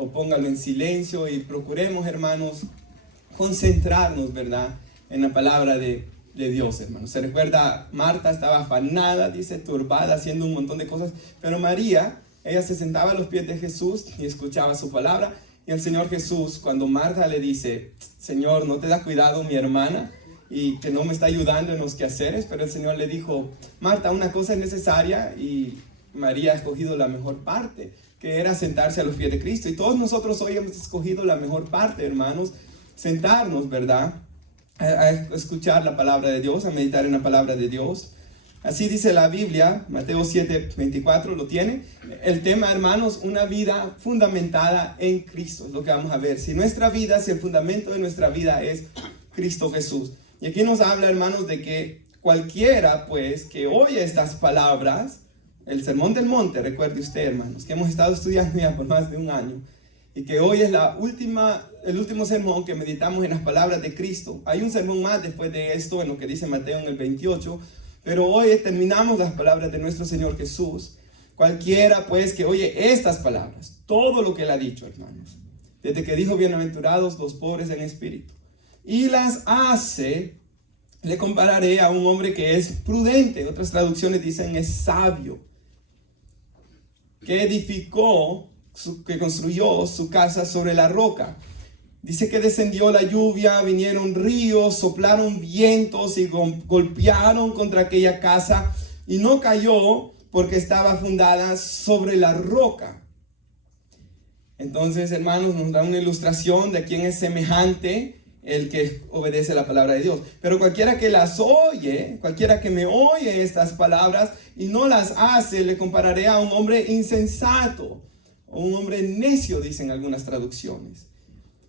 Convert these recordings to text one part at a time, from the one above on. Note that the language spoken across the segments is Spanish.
o póngalo en silencio y procuremos, hermanos, concentrarnos, ¿verdad?, en la palabra de Dios, hermanos. Se recuerda, Marta estaba afanada, dice, turbada, haciendo un montón de cosas, pero María, ella se sentaba a los pies de Jesús y escuchaba su palabra. Y el Señor Jesús, cuando Marta le dice, Señor, ¿no te da cuidado mi hermana? Y que no me está ayudando en los quehaceres. Pero el Señor le dijo, Marta, una cosa es necesaria y María ha escogido la mejor parte, que era sentarse a los pies de Cristo. Y todos nosotros hoy hemos escogido la mejor parte, hermanos, sentarnos, ¿verdad?, a escuchar la palabra de Dios, a meditar en la palabra de Dios. Así dice la Biblia, Mateo 7:24, ¿lo tiene? El tema, hermanos, una vida fundamentada en Cristo, es lo que vamos a ver. Si nuestra vida, si el fundamento de nuestra vida es Cristo Jesús. Y aquí nos habla, hermanos, de que cualquiera, pues, que oye estas palabras, el Sermón del Monte, recuerde usted, hermanos, que hemos estado estudiando ya por más de un año, y que hoy es el último sermón que meditamos en las palabras de Cristo. Hay un sermón más después de esto, en lo que dice Mateo en el 28, pero hoy terminamos las palabras de nuestro Señor Jesús. Cualquiera, pues, que oye estas palabras, todo lo que Él ha dicho, hermanos, desde que dijo, bienaventurados los pobres en espíritu, y las hace, le compararé a un hombre que es prudente. Otras traducciones dicen es sabio, que que construyó su casa sobre la roca. Dice que descendió la lluvia, vinieron ríos, soplaron vientos y golpearon contra aquella casa y no cayó porque estaba fundada sobre la roca. Entonces, hermanos, nos da una ilustración de quién es semejante el que obedece la palabra de Dios. Pero cualquiera que las oye, cualquiera que me oye estas palabras y no las hace, le compararé a un hombre insensato, o un hombre necio, dicen algunas traducciones,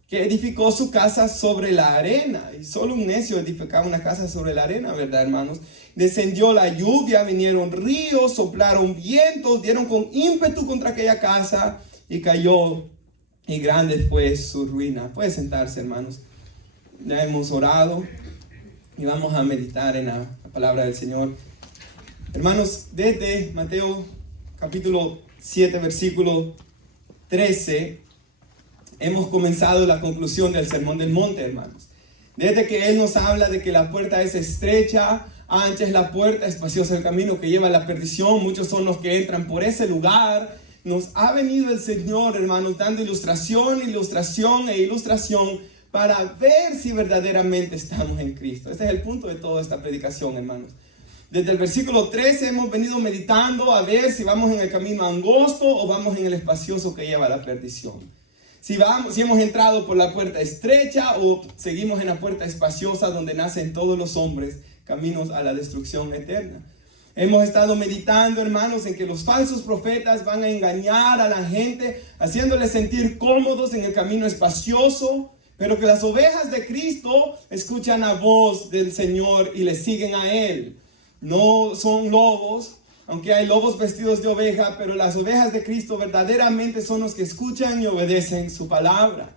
que edificó su casa sobre la arena. Y solo un necio edificaba una casa sobre la arena, ¿verdad, hermanos? Descendió la lluvia, vinieron ríos, soplaron vientos, dieron con ímpetu contra aquella casa y cayó, y grande fue su ruina. Puede sentarse, hermanos. Ya hemos orado y vamos a meditar en la palabra del Señor. Hermanos, desde Mateo capítulo 7, versículo 13, hemos comenzado la conclusión del Sermón del Monte, hermanos. Desde que Él nos habla de que la puerta es estrecha, ancha es la puerta, espacioso el camino que lleva a la perdición, muchos son los que entran por ese lugar. Nos ha venido el Señor, hermanos, dando ilustración para ver si verdaderamente estamos en Cristo. Este es el punto de toda esta predicación, hermanos. Desde el versículo 13 hemos venido meditando a ver si vamos en el camino angosto o vamos en el espacioso que lleva a la perdición. Si hemos entrado por la puerta estrecha o seguimos en la puerta espaciosa donde nacen todos los hombres, caminos a la destrucción eterna. Hemos estado meditando, hermanos, en que los falsos profetas van a engañar a la gente, haciéndoles sentir cómodos en el camino espacioso, pero que las ovejas de Cristo escuchan la voz del Señor y le siguen a Él. No son lobos, aunque hay lobos vestidos de oveja, pero las ovejas de Cristo verdaderamente son los que escuchan y obedecen su palabra.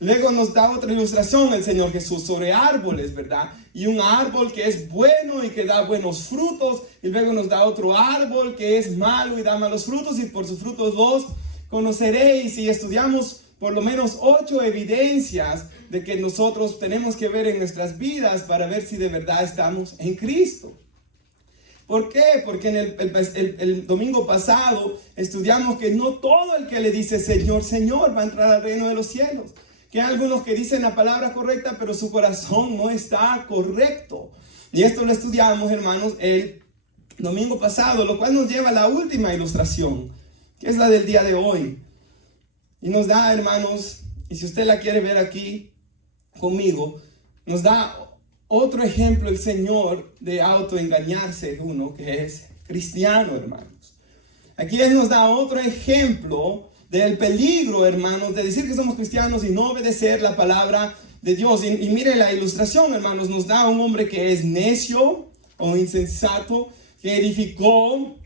Luego nos da otra ilustración el Señor Jesús sobre árboles, ¿verdad? Y un árbol que es bueno y que da buenos frutos, y luego nos da otro árbol que es malo y da malos frutos, y por sus frutos los conoceréis. Y estudiamos por lo menos 8 evidencias de que nosotros tenemos que ver en nuestras vidas para ver si de verdad estamos en Cristo. ¿Por qué? Porque en el domingo pasado estudiamos que no todo el que le dice Señor, Señor va a entrar al reino de los cielos. Que hay algunos que dicen la palabra correcta, pero su corazón no está correcto. Y esto lo estudiamos, hermanos, el domingo pasado, lo cual nos lleva a la última ilustración, que es la del día de hoy. Y nos da, hermanos, y si usted la quiere ver aquí conmigo, nos da otro ejemplo el Señor de autoengañarse uno que es cristiano, hermanos. Aquí Él nos da otro ejemplo del peligro, hermanos, de decir que somos cristianos y no obedecer la palabra de Dios. Y mire la ilustración, hermanos, nos da un hombre que es necio o insensato, que edificó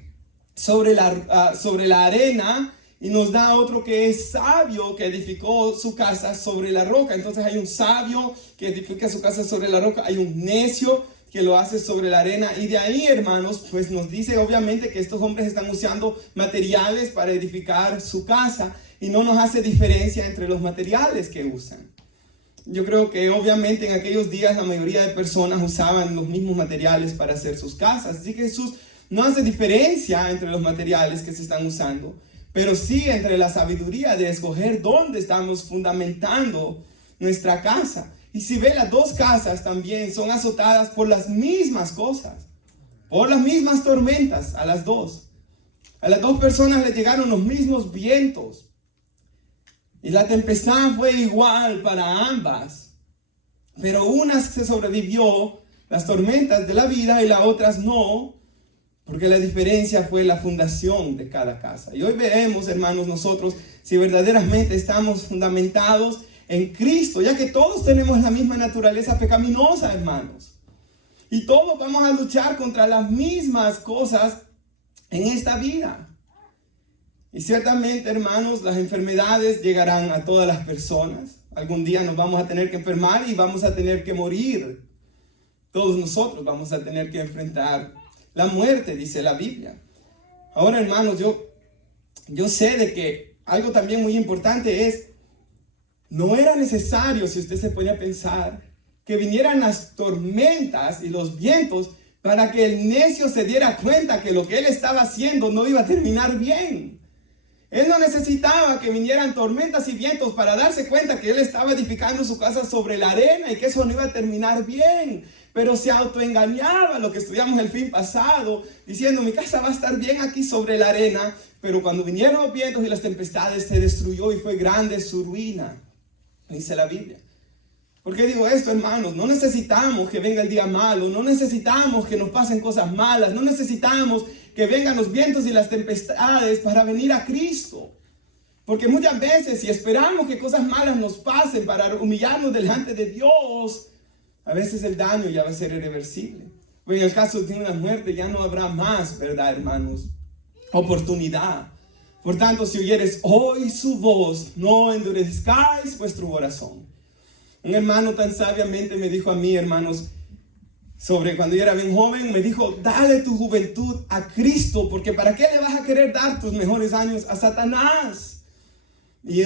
sobre la arena, y nos da otro que es sabio, que edificó su casa sobre la roca. Entonces hay un sabio que edifica su casa sobre la roca, hay un necio que lo hace sobre la arena. Y de ahí, hermanos, pues nos dice obviamente que estos hombres están usando materiales para edificar su casa. y no nos hace diferencia entre los materiales que usan. Yo creo que obviamente en aquellos días la mayoría de personas usaban los mismos materiales para hacer sus casas. Así que Jesús no hace diferencia entre los materiales que se están usando, pero sí entre la sabiduría de escoger dónde estamos fundamentando nuestra casa. Y si ve, las dos casas también son azotadas por las mismas cosas, por las mismas tormentas a las dos. A las dos personas les llegaron los mismos vientos. Y la tempestad fue igual para ambas. Pero una se sobrevivió las tormentas de la vida y las otras no. Porque la diferencia fue la fundación de cada casa. Y hoy veremos, hermanos, nosotros si verdaderamente estamos fundamentados en Cristo. Ya que todos tenemos la misma naturaleza pecaminosa, hermanos. Y todos vamos a luchar contra las mismas cosas en esta vida. Y ciertamente, hermanos, las enfermedades llegarán a todas las personas. Algún día nos vamos a tener que enfermar y vamos a tener que morir. Todos nosotros vamos a tener que enfrentar la muerte, dice la Biblia. Ahora, hermanos, yo sé de que algo también muy importante es, no era necesario, si usted se pone a pensar, que vinieran las tormentas y los vientos para que el necio se diera cuenta que lo que él estaba haciendo no iba a terminar bien. Él no necesitaba que vinieran tormentas y vientos para darse cuenta que él estaba edificando su casa sobre la arena y que eso no iba a terminar bien. Pero se autoengañaba, lo que estudiamos el fin pasado, diciendo, mi casa va a estar bien aquí sobre la arena. Pero cuando vinieron los vientos y las tempestades, se destruyó y fue grande su ruina, dice la Biblia. ¿Por qué digo esto, hermanos? No necesitamos que venga el día malo, no necesitamos que nos pasen cosas malas, no necesitamos que vengan los vientos y las tempestades para venir a Cristo. Porque muchas veces, si esperamos que cosas malas nos pasen para humillarnos delante de Dios, a veces el daño ya va a ser irreversible. O en el caso de una muerte ya no habrá más, ¿verdad, hermanos? Oportunidad. Por tanto, si oyeres hoy su voz, no endurezcáis vuestro corazón. Un hermano tan sabiamente me dijo a mí, hermanos, sobre cuando yo era bien joven, me dijo, dale tu juventud a Cristo, porque ¿para qué le vas a querer dar tus mejores años a Satanás? Y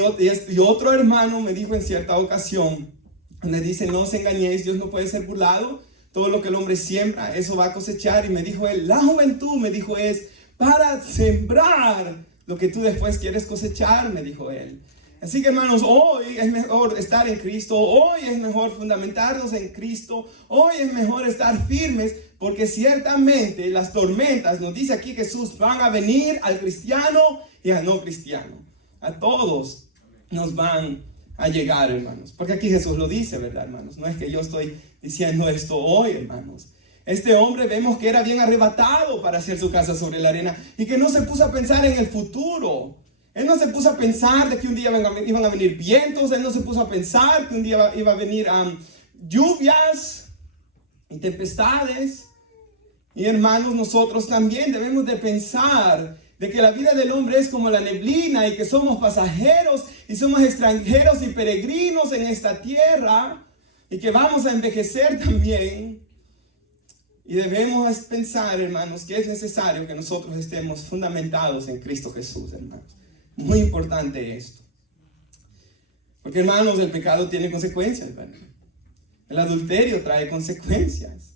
otro hermano me dijo en cierta ocasión, me dice, no os engañéis, Dios no puede ser burlado, todo lo que el hombre siembra, eso va a cosechar. Y me dijo él, la juventud, me dijo, es para sembrar lo que tú después quieres cosechar, me dijo él. Así que, hermanos, hoy es mejor estar en Cristo, hoy es mejor fundamentarnos en Cristo, hoy es mejor estar firmes, porque ciertamente las tormentas, nos dice aquí Jesús, van a venir al cristiano y al no cristiano. A todos nos van a llegar, hermanos, porque aquí Jesús lo dice, ¿verdad, hermanos? No es que yo estoy diciendo esto hoy, hermanos. Este hombre vemos que era bien arrebatado para hacer su casa sobre la arena y que no se puso a pensar en el futuro. Él no se puso a pensar de que un día iban a venir vientos. Él no se puso a pensar que un día iba a venir lluvias y tempestades. Y hermanos, nosotros también debemos de pensar de que la vida del hombre es como la neblina y que somos pasajeros y somos extranjeros y peregrinos en esta tierra y que vamos a envejecer también. Y debemos pensar, hermanos, que es necesario que nosotros estemos fundamentados en Cristo Jesús, hermanos. Muy importante esto. Porque, hermanos, el pecado tiene consecuencias, ¿verdad? El adulterio trae consecuencias.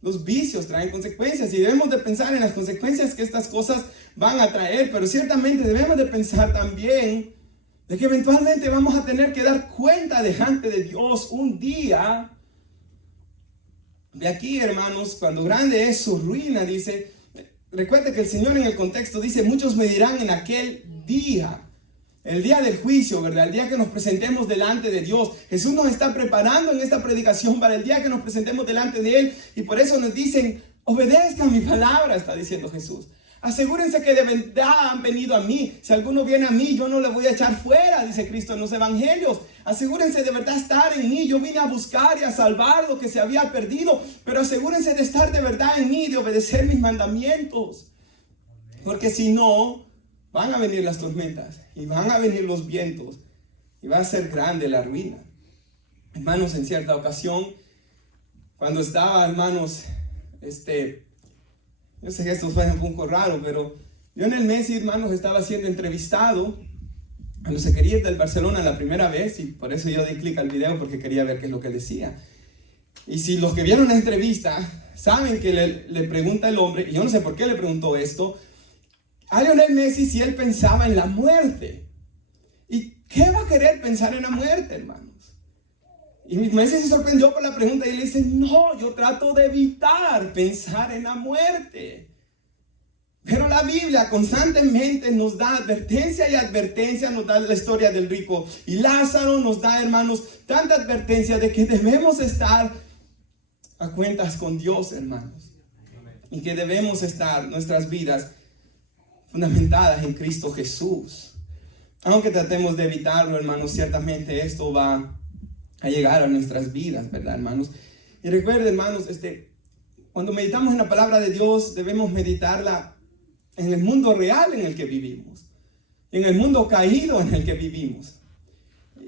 Los vicios traen consecuencias. Y debemos de pensar en las consecuencias que estas cosas van a traer. Pero ciertamente debemos de pensar también de que eventualmente vamos a tener que dar cuenta delante de Dios un día. De aquí, hermanos, cuando grande es su ruina, dice... Recuerde que el Señor en el contexto dice, muchos me dirán en aquel día, el día del juicio, ¿verdad? El día que nos presentemos delante de Dios. Jesús nos está preparando en esta predicación para el día que nos presentemos delante de Él. Y por eso nos dicen, obedezcan mi palabra, está diciendo Jesús. Asegúrense que de verdad han venido a mí. Si alguno viene a mí, yo no le voy a echar fuera, dice Cristo en los evangelios. Asegúrense de verdad estar en mí. Yo vine a buscar y a salvar lo que se había perdido. Pero asegúrense de estar de verdad en mí, de obedecer mis mandamientos. Porque si no, van a venir las tormentas y van a venir los vientos y va a ser grande la ruina. Hermanos, en cierta ocasión, cuando estaba, hermanos, yo sé que esto fue un poco raro, pero yo en el Messi, hermanos, estaba siendo entrevistado cuando se quería ir del Barcelona la primera vez, y por eso yo di clic al video porque quería ver qué es lo que decía. Y si los que vieron la entrevista saben que le pregunta el hombre, y yo no sé por qué le preguntó esto, a Lionel Messi si él pensaba en la muerte. ¿Y qué va a querer pensar en la muerte, hermanos? Y Messi se sorprendió por la pregunta y le dice, no, yo trato de evitar pensar en la muerte. Pero la Biblia constantemente nos da advertencia y advertencia, nos da la historia del rico y Lázaro, nos da, hermanos, tanta advertencia de que debemos estar a cuentas con Dios, hermanos. Y que debemos estar nuestras vidas fundamentadas en Cristo Jesús. Aunque tratemos de evitarlo, hermanos, ciertamente esto va a llegar a nuestras vidas, ¿verdad, hermanos? Y recuerden, hermanos, cuando meditamos en la palabra de Dios, debemos meditarla en el mundo real en el que vivimos, en el mundo caído en el que vivimos.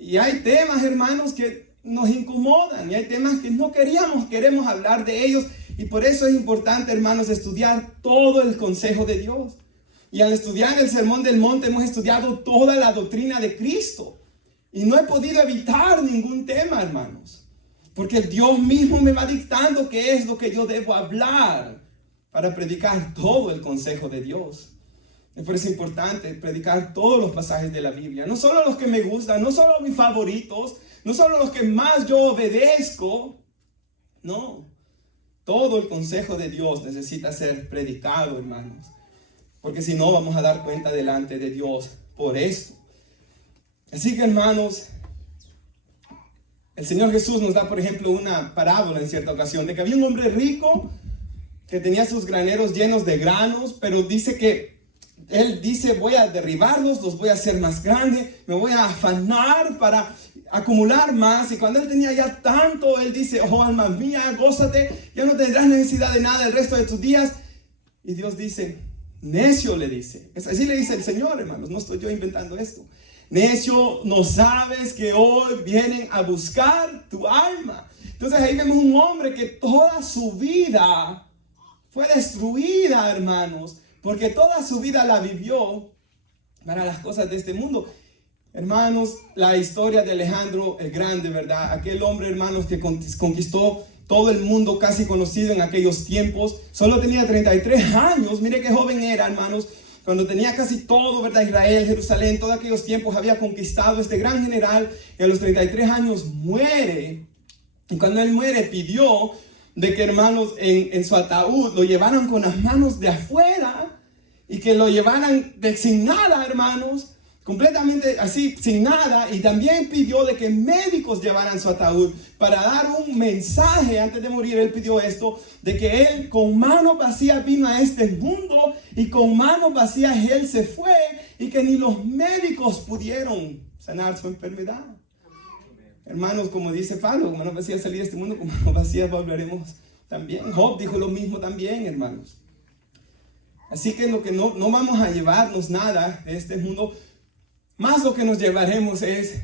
Y hay temas, hermanos, que nos incomodan, y hay temas que no queremos hablar de ellos, y por eso es importante, hermanos, estudiar todo el consejo de Dios. Y al estudiar el Sermón del Monte hemos estudiado toda la doctrina de Cristo, y no he podido evitar ningún tema, hermanos, porque el Dios mismo me va dictando qué es lo que yo debo hablar para predicar todo el consejo de Dios. Me parece importante predicar todos los pasajes de la Biblia, no solo los que me gustan, no solo mis favoritos, no solo los que más yo obedezco, no. Todo el consejo de Dios necesita ser predicado, hermanos, porque si no vamos a dar cuenta delante de Dios por esto. Así que, hermanos, el Señor Jesús nos da, por ejemplo, una parábola en cierta ocasión de que había un hombre rico que tenía sus graneros llenos de granos, pero dice que él dice, voy a derribarlos, los voy a hacer más grandes, me voy a afanar para acumular más. Y cuando él tenía ya tanto, él dice, oh alma mía, gózate, ya no tendrás necesidad de nada el resto de tus días. Y Dios dice, necio, le dice, así le dice el Señor, hermanos, no estoy yo inventando esto. Necio, no sabes que hoy vienen a buscar tu alma. Entonces ahí vemos un hombre que toda su vida fue destruida, hermanos, porque toda su vida la vivió para las cosas de este mundo. Hermanos, la historia de Alejandro el Grande, ¿verdad? Aquel hombre, hermanos, que conquistó todo el mundo casi conocido en aquellos tiempos. Solo tenía 33 años. Mire qué joven era, hermanos. Cuando tenía casi todo, ¿verdad? Israel, Jerusalén, todos aquellos tiempos había conquistado este gran general. Y a los 33 años muere. Y cuando él muere pidió de que, hermanos, en su ataúd lo llevaran con las manos de afuera y que lo llevaran sin nada, hermanos, completamente así, sin nada. Y también pidió de que médicos llevaran su ataúd para dar un mensaje antes de morir. Él pidió esto, de que él con manos vacías vino a este mundo y con manos vacías él se fue, y que ni los médicos pudieron sanar su enfermedad. Hermanos, como dice Pablo, con manos vacías salir de este mundo, con manos vacías volveremos también. Job dijo lo mismo también, hermanos. Así que lo que no vamos a llevarnos nada de este mundo, más lo que nos llevaremos es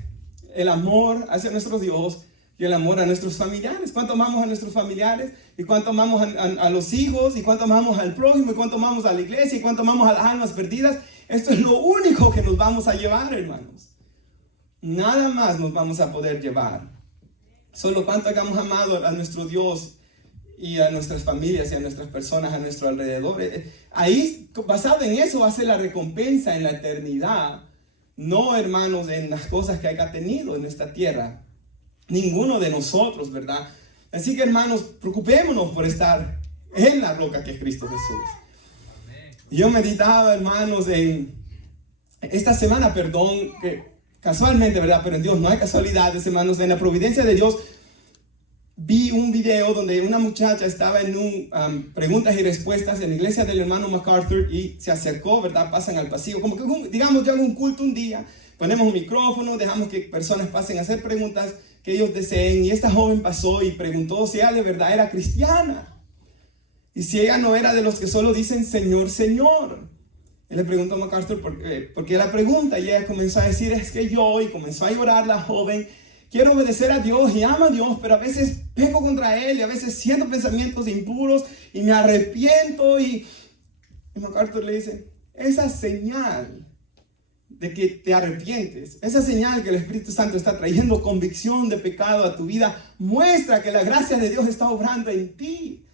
el amor hacia nuestro Dios y el amor a nuestros familiares. ¿Cuánto amamos a nuestros familiares? ¿Y cuánto amamos a los hijos? ¿Y cuánto amamos al prójimo? ¿Y cuánto amamos a la iglesia? ¿Y cuánto amamos a las almas perdidas? Esto es lo único que nos vamos a llevar, hermanos. Nada más nos vamos a poder llevar. Solo cuánto hayamos amado a nuestro Dios y a nuestras familias y a nuestras personas a nuestro alrededor. Ahí, basado en eso, va a ser la recompensa en la eternidad. No, hermanos, en las cosas que haya tenido en esta tierra. Ninguno de nosotros, ¿verdad? Así que, hermanos, preocupémonos por estar en la roca que es Cristo Jesús. Yo meditaba, hermanos, en esta semana, que casualmente, ¿verdad? Pero en Dios no hay casualidades, hermanos. En la providencia de Dios vi un video donde una muchacha estaba en un preguntas y respuestas en la iglesia del hermano MacArthur y se acercó, ¿verdad? Pasan al pasillo, como que, digamos, yo hago un culto un día, ponemos un micrófono, dejamos que personas pasen a hacer preguntas que ellos deseen, y esta joven pasó y preguntó si ella de verdad era cristiana y si ella no era de los que solo dicen Señor, Señor. Él le preguntó a MacArthur por qué la pregunta, y ella comenzó a decir, es que yo, y comenzó a llorar la joven, quiero obedecer a Dios y amo a Dios, pero a veces peco contra Él y a veces siento pensamientos impuros y me arrepiento. Y MacArthur le dice, esa señal de que te arrepientes, esa señal que el Espíritu Santo está trayendo convicción de pecado a tu vida, muestra que la gracia de Dios está obrando en ti.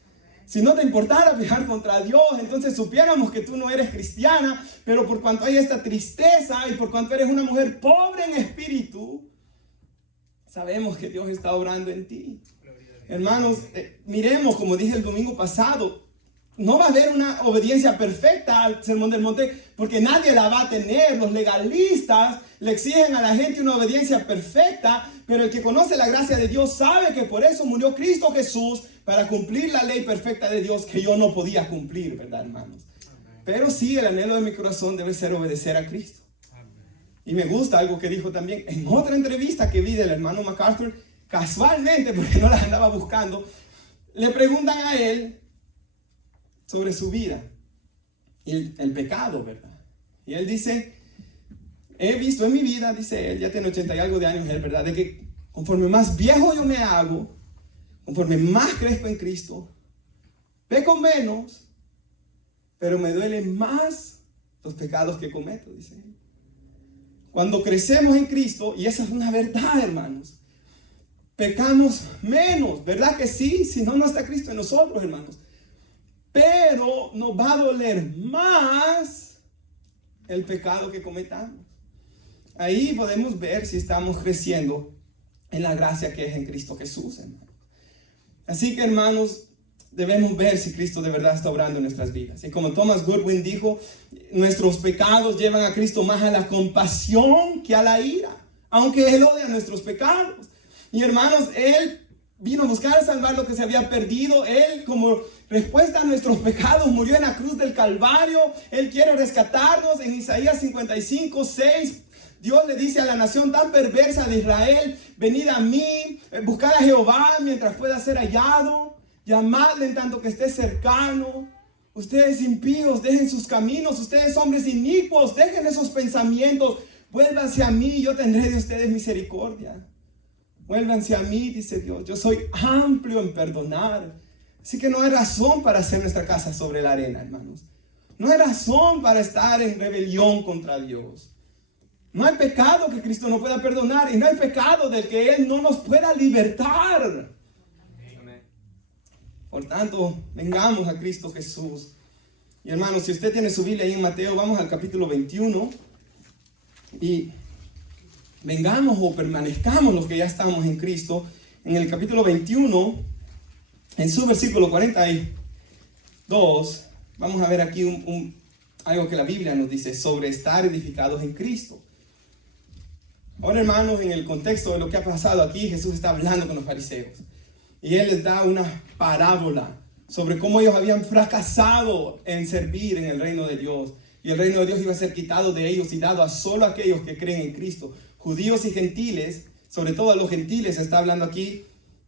Si no te importara pecar contra Dios, entonces supiéramos que tú no eres cristiana, pero por cuanto hay esta tristeza y por cuanto eres una mujer pobre en espíritu, sabemos que Dios está obrando en ti. Hermanos, miremos, como dije el domingo pasado, no va a haber una obediencia perfecta al Sermón del Monte, porque nadie la va a tener. Los legalistas le exigen a la gente una obediencia perfecta, pero el que conoce la gracia de Dios sabe que por eso murió Cristo Jesús, para cumplir la ley perfecta de Dios que yo no podía cumplir, ¿verdad, hermanos? Pero sí, el anhelo de mi corazón debe ser obedecer a Cristo. Y me gusta algo que dijo también en otra entrevista que vi del hermano MacArthur, casualmente, porque no la andaba buscando, le preguntan a él sobre su vida y el pecado, ¿verdad? Y él dice, he visto en mi vida, dice él, ya tiene 80 y algo de años, él, ¿verdad? De que conforme más viejo yo me hago, conforme más crezco en Cristo, peco menos, pero me duelen más los pecados que cometo, dice él. Cuando crecemos en Cristo, y esa es una verdad, hermanos, pecamos menos, ¿verdad que sí? Si no, no está Cristo en nosotros, hermanos. Pero nos va a doler más el pecado que cometamos. Ahí podemos ver si estamos creciendo en la gracia que es en Cristo Jesús, hermanos. Así que, hermanos, debemos ver si Cristo de verdad está obrando en nuestras vidas. Y como Thomas Goodwin dijo, nuestros pecados llevan a Cristo más a la compasión que a la ira, aunque Él odia nuestros pecados. Y hermanos, Él vino a buscar salvar lo que se había perdido. Él, como respuesta a nuestros pecados, murió en la cruz del Calvario. Él quiere rescatarnos. En Isaías 55:6, Dios le dice a la nación tan perversa de Israel: venid a mí, buscad a Jehová mientras pueda ser hallado, llamadle en tanto que esté cercano. Ustedes impíos, dejen sus caminos. Ustedes hombres inicuos, dejen esos pensamientos. Vuélvanse a mí, yo tendré de ustedes misericordia. Vuélvanse a mí, dice Dios. Yo soy amplio en perdonar. Así que no hay razón para hacer nuestra casa sobre la arena, hermanos. No hay razón para estar en rebelión contra Dios. No hay pecado que Cristo no pueda perdonar. Y no hay pecado del que Él no nos pueda libertar. Por tanto, vengamos a Cristo Jesús. Y hermanos, si usted tiene su Biblia ahí en Mateo, vamos al capítulo 21. Y vengamos o permanezcamos los que ya estamos en Cristo. En el capítulo 21, en su versículo 42, vamos a ver aquí algo que la Biblia nos dice sobre estar edificados en Cristo. Ahora, hermanos, en el contexto de lo que ha pasado aquí, Jesús está hablando con los fariseos. Y Él les da una parábola sobre cómo ellos habían fracasado en servir en el reino de Dios. Y el reino de Dios iba a ser quitado de ellos y dado a solo aquellos que creen en Cristo. Judíos y gentiles, sobre todo a los gentiles, está hablando aquí,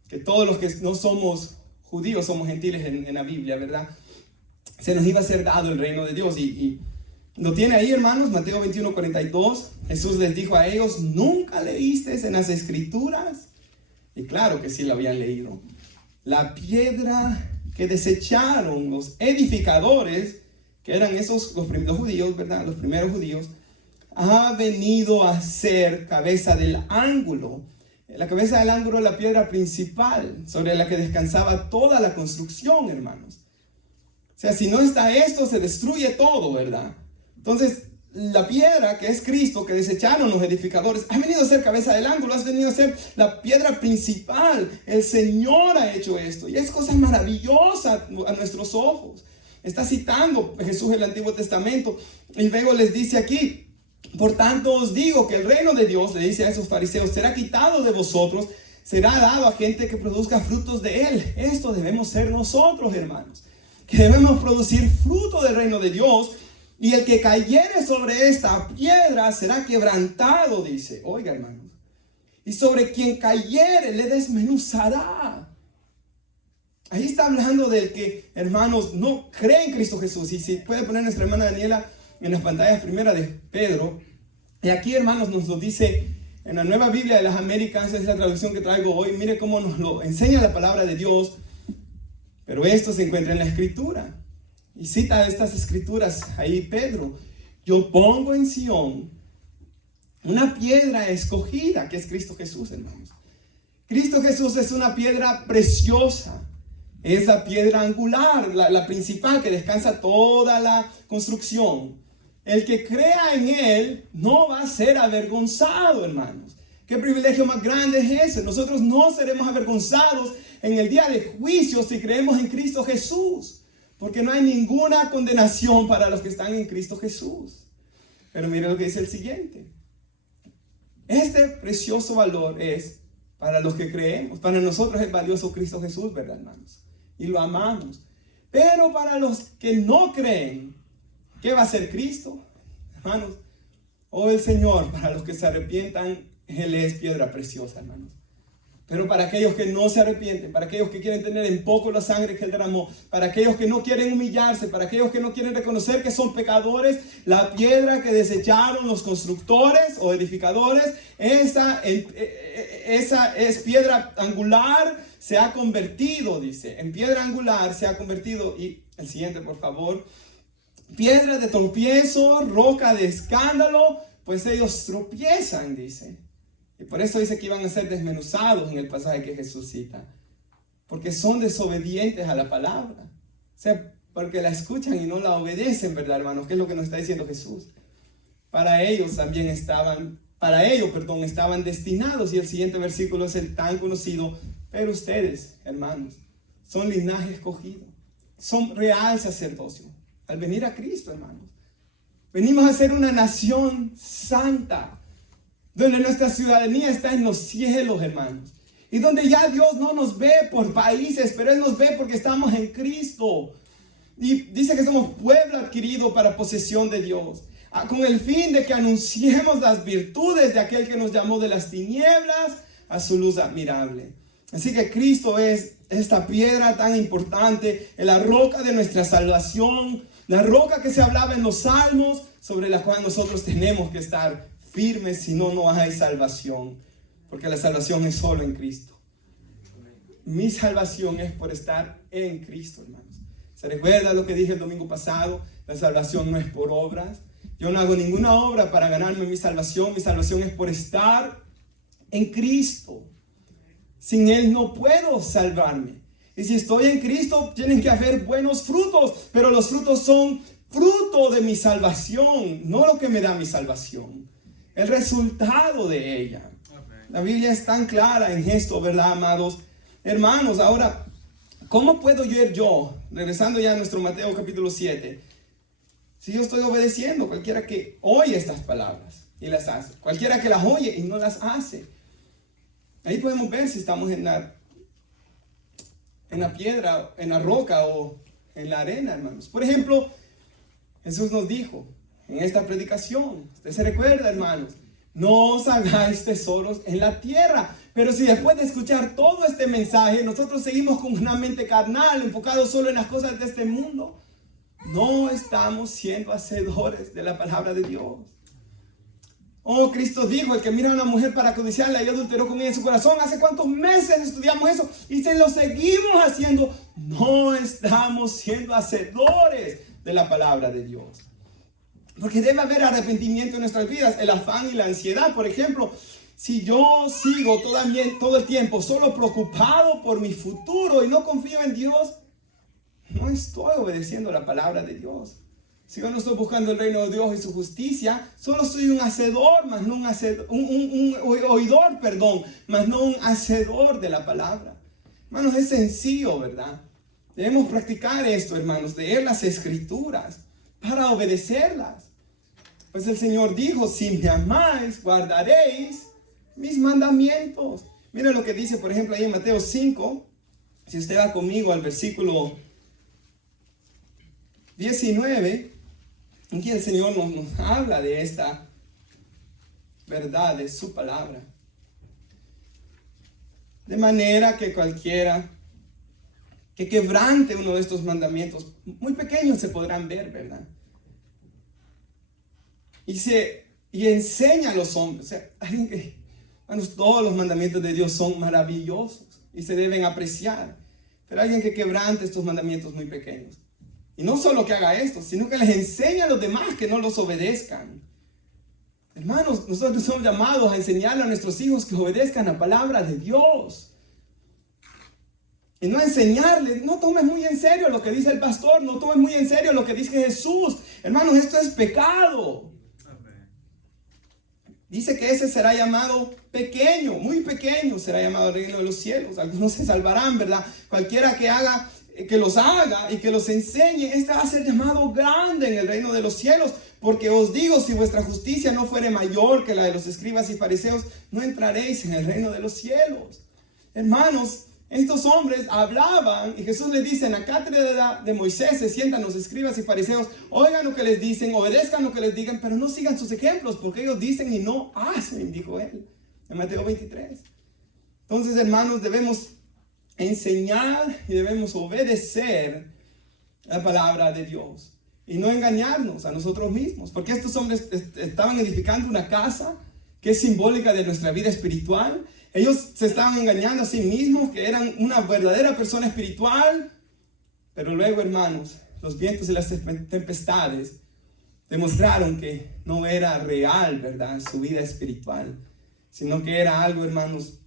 que todos los que no somos judíos somos gentiles en la Biblia, ¿verdad? Se nos iba a ser dado el reino de Dios. Y lo tiene ahí, hermanos, Mateo 21:42. Jesús les dijo a ellos: ¿nunca leísteis en las Escrituras? Y claro que sí lo habían leído. La piedra que desecharon los edificadores, que eran los judíos, ¿verdad? Los primeros judíos, ha venido a ser cabeza del ángulo. La cabeza del ángulo es la piedra principal sobre la que descansaba toda la construcción, hermanos. O sea, si no está esto, se destruye todo, ¿verdad? Entonces, la piedra que es Cristo, que desecharon los edificadores, ha venido a ser cabeza del ángulo, ha venido a ser la piedra principal. El Señor ha hecho esto y es cosa maravillosa a nuestros ojos. Está citando Jesús el Antiguo Testamento y luego les dice aquí: por tanto os digo que el reino de Dios, le dice a esos fariseos, será quitado de vosotros, será dado a gente que produzca frutos de él. Esto debemos ser nosotros, hermanos, que debemos producir fruto del reino de Dios. Y el que cayere sobre esta piedra será quebrantado, dice. Oiga, hermanos. Y sobre quien cayere le desmenuzará. Ahí está hablando del que, hermanos, no cree en Cristo Jesús. Y si puede poner nuestra hermana Daniela en las pantallas primera de Pedro. Y aquí, hermanos, nos lo dice en la Nueva Biblia de las Américas. Es la traducción que traigo hoy. Mire cómo nos lo enseña la palabra de Dios. Pero esto se encuentra en la Escritura. Y cita estas escrituras ahí Pedro: yo pongo en Sión Una piedra escogida, que es Cristo Jesús, hermanos. Cristo Jesús es una piedra preciosa. Es la piedra angular, la principal, que descansa toda la construcción. El que crea en Él no va a ser avergonzado, hermanos. ¿Qué privilegio más grande es ese? Nosotros no seremos avergonzados en el día de juicio si creemos en Cristo Jesús. Porque no hay ninguna condenación para los que están en Cristo Jesús. Pero mire lo que dice el siguiente. Este precioso valor es para los que creemos. Para nosotros es valioso Cristo Jesús, ¿verdad, hermanos? Y lo amamos. Pero para los que no creen, ¿qué va a hacer Cristo? Hermanos, el Señor, para los que se arrepientan, Él es piedra preciosa, hermanos. Pero para aquellos que no se arrepienten, para aquellos que quieren tener en poco la sangre que Él derramó, para aquellos que no quieren humillarse, para aquellos que no quieren reconocer que son pecadores, la piedra que desecharon los constructores o edificadores, esa es piedra angular, se ha convertido, dice, en piedra angular se ha convertido, y el siguiente por favor, piedra de tropiezo, roca de escándalo, pues ellos tropiezan, dice. Y por eso dice que iban a ser desmenuzados en el pasaje que Jesús cita. Porque son desobedientes a la palabra. O sea, porque la escuchan y no la obedecen, ¿verdad, hermanos? ¿Qué es lo que nos está diciendo Jesús? Para ellos también estaban destinados. Y el siguiente versículo es el tan conocido. Pero ustedes, hermanos, son linaje escogido. Son real sacerdocio. Al venir a Cristo, hermanos, venimos a ser una nación santa. Donde nuestra ciudadanía está en los cielos, hermanos. Y donde ya Dios no nos ve por países, pero Él nos ve porque estamos en Cristo. Y dice que somos pueblo adquirido para posesión de Dios. Con el fin de que anunciemos las virtudes de aquel que nos llamó de las tinieblas a su luz admirable. Así que Cristo es esta piedra tan importante, la roca de nuestra salvación, la roca que se hablaba en los salmos, sobre la cual nosotros tenemos que estar firmes, si no, no hay salvación, porque la salvación es solo en Cristo. Mi salvación es por estar en Cristo, hermanos. ¿Se recuerda lo que dije el domingo pasado? La salvación no es por obras. Yo no hago ninguna obra para ganarme mi salvación es por estar en Cristo. Sin Él no puedo salvarme. Y si estoy en Cristo, tienen que haber buenos frutos, pero los frutos son fruto de mi salvación, no lo que me da mi salvación. El resultado de ella. La Biblia es tan clara en esto, ¿verdad, amados hermanos? Ahora, ¿cómo puedo yo, regresando ya a nuestro Mateo capítulo 7, si yo estoy obedeciendo cualquiera que oye estas palabras y las hace, cualquiera que las oye y no las hace? Ahí podemos ver si estamos en la piedra, en la roca o en la arena, hermanos. Por ejemplo, Jesús nos dijo en esta predicación, usted se recuerda, hermanos, no os hagáis tesoros en la tierra. Pero si después de escuchar todo este mensaje, nosotros seguimos con una mente carnal, enfocados solo en las cosas de este mundo, no estamos siendo hacedores de la palabra de Dios. Cristo dijo, el que mira a una mujer para codiciarla y adulteró con ella en su corazón. ¿Hace cuántos meses estudiamos eso? Y se lo seguimos haciendo. No estamos siendo hacedores de la palabra de Dios. Porque debe haber arrepentimiento en nuestras vidas. El afán y la ansiedad, por ejemplo, si yo sigo todo el tiempo solo preocupado por mi futuro y no confío en Dios, no estoy obedeciendo la palabra de Dios. Si yo no estoy buscando el reino de Dios y su justicia, solo soy un hacedor, más no un oidor, más no un hacedor de la palabra. Hermanos, es sencillo, ¿verdad? Debemos practicar esto, hermanos, leer las escrituras para obedecerlas. Pues el Señor dijo, si me amáis, guardaréis mis mandamientos. Miren lo que dice, por ejemplo, ahí en Mateo 5. Si usted va conmigo al versículo 19, aquí el Señor nos habla de esta verdad, de su palabra. De manera que cualquiera que quebrante uno de estos mandamientos, muy pequeños se podrán ver, ¿verdad? Y enseña a los hombres. O sea, todos los mandamientos de Dios son maravillosos y se deben apreciar. Pero alguien que quebrante estos mandamientos muy pequeños. Y no solo que haga esto, sino que les enseña a los demás que no los obedezcan. Hermanos, nosotros somos llamados a enseñarle a nuestros hijos que obedezcan la palabra de Dios. Y no enseñarles, no tomes muy en serio lo que dice el pastor, no tomes muy en serio lo que dice Jesús. Hermanos, esto es pecado. Dice que ese será llamado pequeño, muy pequeño será llamado el reino de los cielos. Algunos se salvarán, ¿verdad? Cualquiera que los haga y que los enseñe, este va a ser llamado grande en el reino de los cielos. Porque os digo, si vuestra justicia no fuere mayor que la de los escribas y fariseos, no entraréis en el reino de los cielos. Hermanos, estos hombres hablaban y Jesús les dice: en la cátedra de Moisés se sientan los escribas y fariseos, oigan lo que les dicen, obedezcan lo que les digan, pero no sigan sus ejemplos, porque ellos dicen y no hacen, dijo él en Mateo 23. Entonces, hermanos, debemos enseñar y debemos obedecer la palabra de Dios y no engañarnos a nosotros mismos, porque estos hombres estaban edificando una casa que es simbólica de nuestra vida espiritual. Ellos se estaban engañando a sí mismos que eran una verdadera persona espiritual, pero luego, hermanos, los vientos y las tempestades demostraron que no era real, ¿verdad?, su vida espiritual, sino que era algo, hermanos,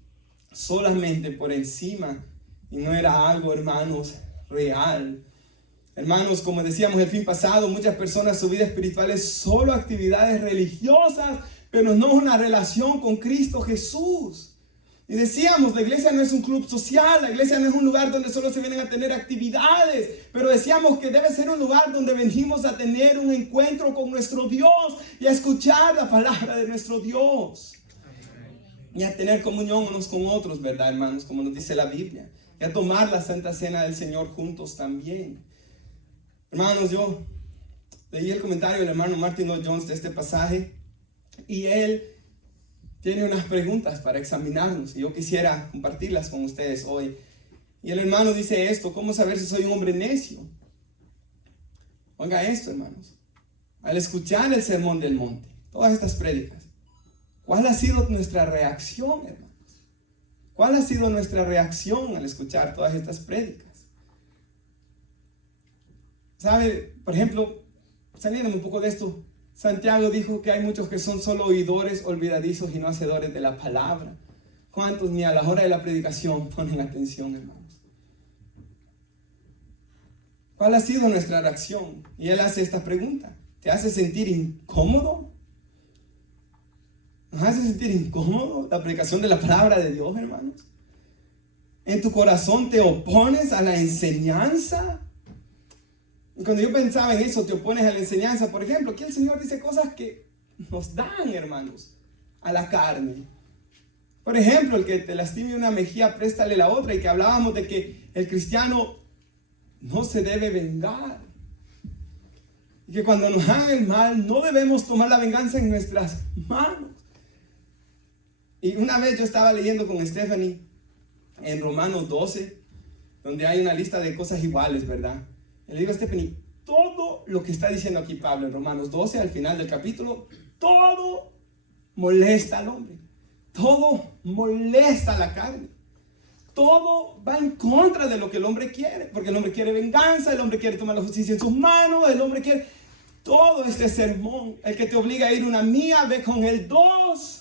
solamente por encima, y no era algo, hermanos, real. Hermanos, como decíamos el fin pasado, muchas personas su vida espiritual es solo actividades religiosas, pero no una relación con Cristo Jesús. Y decíamos, la iglesia no es un club social, la iglesia no es un lugar donde solo se vienen a tener actividades, pero decíamos que debe ser un lugar donde venimos a tener un encuentro con nuestro Dios y a escuchar la palabra de nuestro Dios. Y a tener comunión unos con otros, ¿verdad, hermanos? Como nos dice la Biblia. Y a tomar la Santa Cena del Señor juntos también. Hermanos, yo leí el comentario del hermano Martin Lloyd Jones de este pasaje y él tiene unas preguntas para examinarnos y yo quisiera compartirlas con ustedes hoy. Y el hermano dice esto: ¿cómo saber si soy un hombre necio? Oiga esto, hermanos. Al escuchar el sermón del monte, todas estas prédicas, ¿cuál ha sido nuestra reacción, hermanos? ¿Cuál ha sido nuestra reacción al escuchar todas estas prédicas? ¿Sabe? Por ejemplo, saliéndome un poco de esto, Santiago dijo que hay muchos que son solo oidores olvidadizos y no hacedores de la palabra. ¿Cuántos ni a la hora de la predicación ponen atención, hermanos? ¿Cuál ha sido nuestra reacción? Y él hace esta pregunta: ¿te hace sentir incómodo? ¿Nos hace sentir incómodo la predicación de la palabra de Dios, hermanos? ¿En tu corazón te opones a la enseñanza? Y cuando yo pensaba en eso, te opones a la enseñanza, por ejemplo, aquí el Señor dice cosas que nos dan, hermanos, a la carne. Por ejemplo, el que te lastime una mejilla, préstale la otra, y que hablábamos de que el cristiano no se debe vengar. Y que cuando nos hagan el mal, no debemos tomar la venganza en nuestras manos. Y una vez yo estaba leyendo con Stephanie en Romanos 12, donde hay una lista de cosas iguales, ¿verdad? Y le digo a Stephanie, todo lo que está diciendo aquí Pablo en Romanos 12, al final del capítulo, todo molesta al hombre. Todo molesta a la carne. Todo va en contra de lo que el hombre quiere. Porque el hombre quiere venganza, el hombre quiere tomar la justicia en sus manos, el hombre quiere... Todo este sermón, el que te obliga a ir una mía, ve con el 2.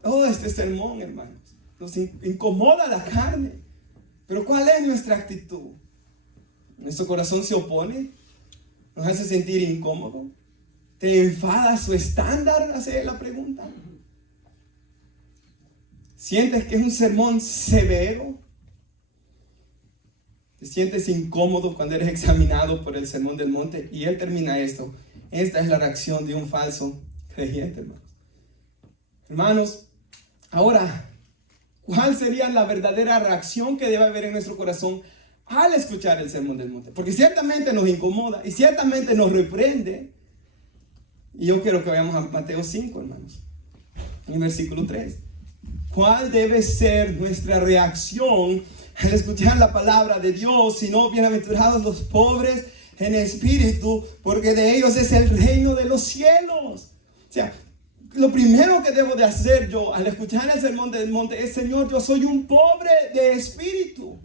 Todo este sermón, hermanos, nos incomoda la carne. Pero ¿cuál es nuestra actitud? ¿Nuestro corazón se opone? ¿Nos hace sentir incómodo? ¿Te enfada su estándar? Hace la pregunta. ¿Sientes que es un sermón severo? ¿Te sientes incómodo cuando eres examinado por el sermón del monte? Y él termina esto. Esta es la reacción de un falso creyente, hermanos. Hermanos, ahora, ¿cuál sería la verdadera reacción que debe haber en nuestro corazón al escuchar el sermón del monte? Porque ciertamente nos incomoda y ciertamente nos reprende. Y yo quiero que vayamos a Mateo 5, hermanos, en el versículo 3. ¿Cuál debe ser nuestra reacción al escuchar la palabra de Dios? Si no, bienaventurados los pobres en espíritu, porque de ellos es el reino de los cielos. O sea, lo primero que debo de hacer yo al escuchar el sermón del monte es: Señor, yo soy un pobre de espíritu.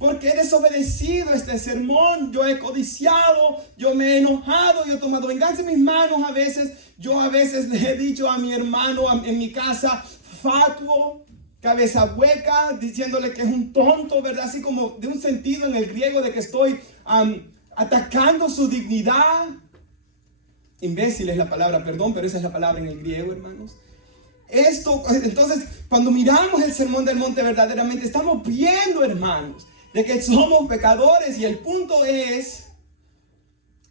Porque he desobedecido este sermón, yo he codiciado, yo me he enojado, yo he tomado venganza en mis manos a veces. Yo a veces le he dicho a mi hermano en mi casa, fatuo, cabeza hueca, diciéndole que es un tonto, ¿verdad? Así como de un sentido en el griego de que estoy atacando su dignidad. Imbécil es la palabra, perdón, pero esa es la palabra en el griego, hermanos. Entonces, cuando miramos el sermón del monte verdaderamente, estamos viendo, hermanos, de que somos pecadores y el punto es,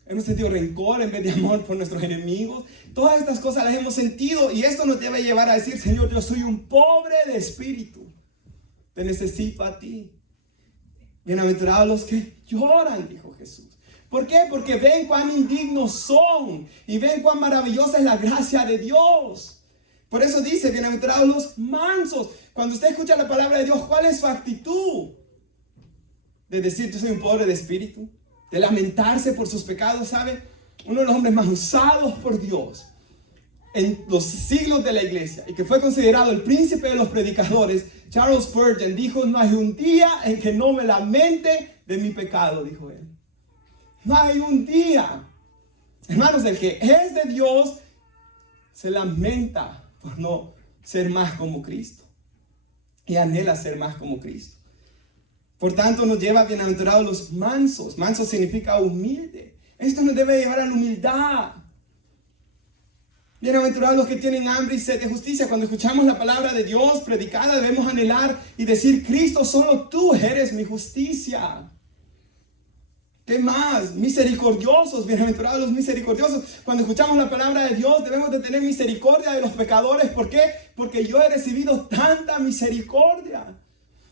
hemos sentido rencor en vez de amor por nuestros enemigos. Todas estas cosas las hemos sentido y esto nos debe llevar a decir, Señor, yo soy un pobre de espíritu, te necesito a ti. Bienaventurados los que lloran, dijo Jesús. ¿Por qué? Porque ven cuán indignos son y ven cuán maravillosa es la gracia de Dios. Por eso dice, bienaventurados los mansos. Cuando usted escucha la palabra de Dios, ¿cuál es su actitud? De decir, yo soy un pobre de espíritu, de lamentarse por sus pecados, ¿sabe? Uno de los hombres más usados por Dios en los siglos de la iglesia y que fue considerado el príncipe de los predicadores, Charles Spurgeon, dijo, no hay un día en que no me lamente de mi pecado, dijo él. No hay un día. Hermanos, el que es de Dios se lamenta por no ser más como Cristo y anhela ser más como Cristo. Por tanto, nos lleva bienaventurados los mansos. Manso significa humilde. Esto nos debe llevar a la humildad. Bienaventurados los que tienen hambre y sed de justicia. Cuando escuchamos la palabra de Dios predicada, debemos anhelar y decir, Cristo, solo tú eres mi justicia. ¿Qué más? Misericordiosos, bienaventurados los misericordiosos. Cuando escuchamos la palabra de Dios, debemos de tener misericordia de los pecadores. ¿Por qué? Porque yo he recibido tanta misericordia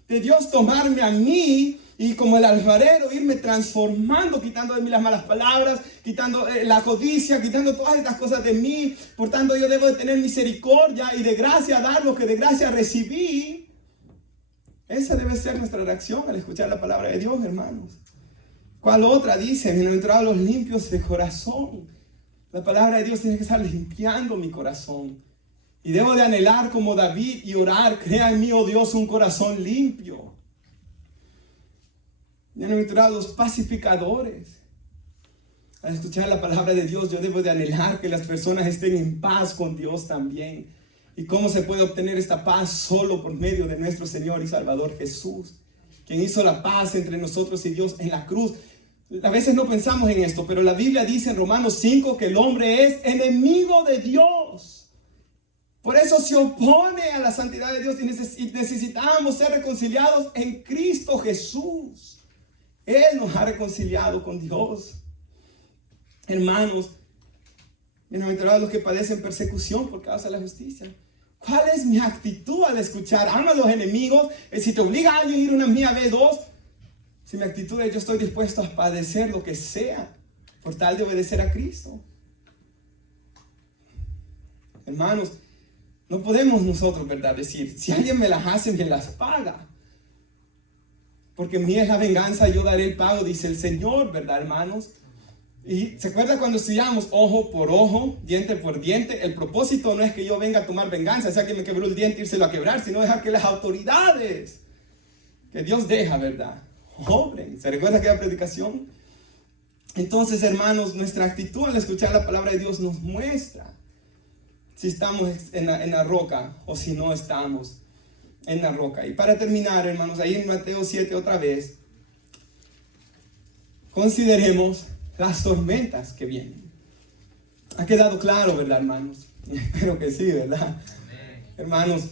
de Dios tomarme a mí y como el alfarero irme transformando, quitando de mí las malas palabras, quitando la codicia, quitando todas estas cosas de mí. Por tanto, yo debo de tener misericordia y de gracia dar lo que de gracia recibí. Esa debe ser nuestra reacción al escuchar la palabra de Dios, hermanos. ¿Cuál otra? Dice, bienaventurados los limpios de corazón. La palabra de Dios tiene que estar limpiando mi corazón. Y debo de anhelar como David y orar, crea en mí, oh Dios, un corazón limpio. Bienaventurados los pacificadores. Al escuchar la palabra de Dios, yo debo de anhelar que las personas estén en paz con Dios también. ¿Y cómo se puede obtener esta paz? Solo por medio de nuestro Señor y Salvador Jesús, quien hizo la paz entre nosotros y Dios en la cruz. A veces no pensamos en esto, pero la Biblia dice en Romanos 5 que el hombre es enemigo de Dios. Por eso se opone a la santidad de Dios y necesitamos ser reconciliados en Cristo Jesús. Él nos ha reconciliado con Dios. Hermanos, bienaventurados los que padecen persecución por causa de la justicia. ¿Cuál es mi actitud al escuchar? Ama a los enemigos. Si te obliga a alguien a ir una mía vez dos, si mi actitud es yo estoy dispuesto a padecer lo que sea por tal de obedecer a Cristo. Hermanos, no podemos nosotros, ¿verdad? Decir, si alguien me las hace, me las paga. Porque mía es la venganza, yo daré el pago, dice el Señor, ¿verdad, hermanos? Y se acuerda cuando estudiamos ojo por ojo, diente por diente. El propósito no es que yo venga a tomar venganza, si alguien me quebró el diente, írselo a quebrar, sino dejar que las autoridades que Dios deja, ¿verdad?, obren. ¿Se recuerda aquella predicación? Entonces, hermanos, nuestra actitud al escuchar la palabra de Dios nos muestra si estamos en la roca o si no estamos en la roca. Y para terminar, hermanos, ahí en Mateo 7 otra vez, consideremos las tormentas que vienen. ¿Ha quedado claro, verdad, hermanos? Espero que sí, ¿verdad? Amén. Hermanos,